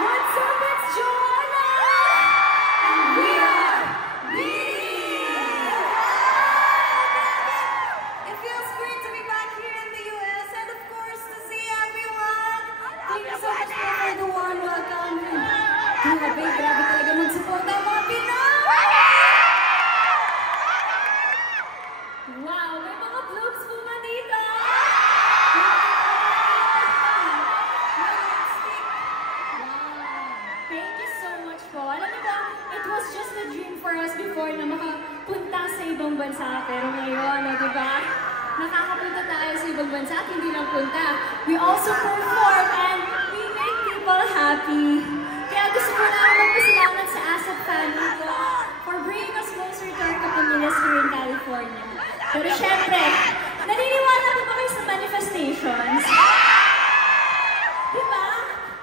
What's up, it's Joanna! And we are It feels great to be back here in the US and of course to see everyone. Thank you so much for the warm welcome. Grabe talaga mag-support ang mga Pinoy! Wow, may mga vlogs po ba dito? Thank you so much po. Alam niyo ba, it was just a dream for us before na makapunta sa ibang bansa. Pero ngayon, di ba? Nakakapunta tayo sa ibang bansa at hindi lang punta. We also perform and we make people happy. Kaya gusto ko na magpasalamat sa ASAP family ko for bringing us closer to our kapamilyas here in California. Pero syempre, naniniwala po ba kayo sa manifestations? Diba?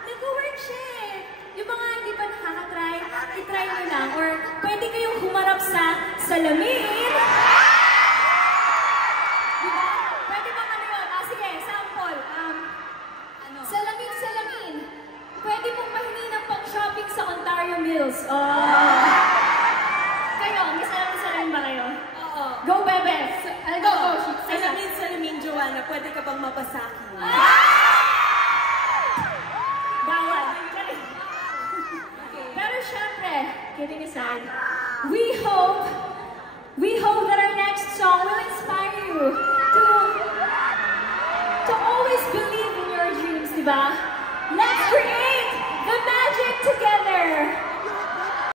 Nag-work siya eh. Yung mga hindi pa nakakatry, itry nyo lang. Or pwede kayong humarap sa salamin. Diba? Pwede bang ano yun? Sige, sample. Salamin. Pwede mong mahingi ng pang-shopping sa Ontario Mills. Kayo, may salamin ba kayo? Oo. Go, bebe! Go! Salamin, Joanna, pwede ka bang mabasaki? Bawal. Pero syempre, kidding aside, we hope that our next song will inspire you to always believe in your dreams, diba? Let's create the magic together!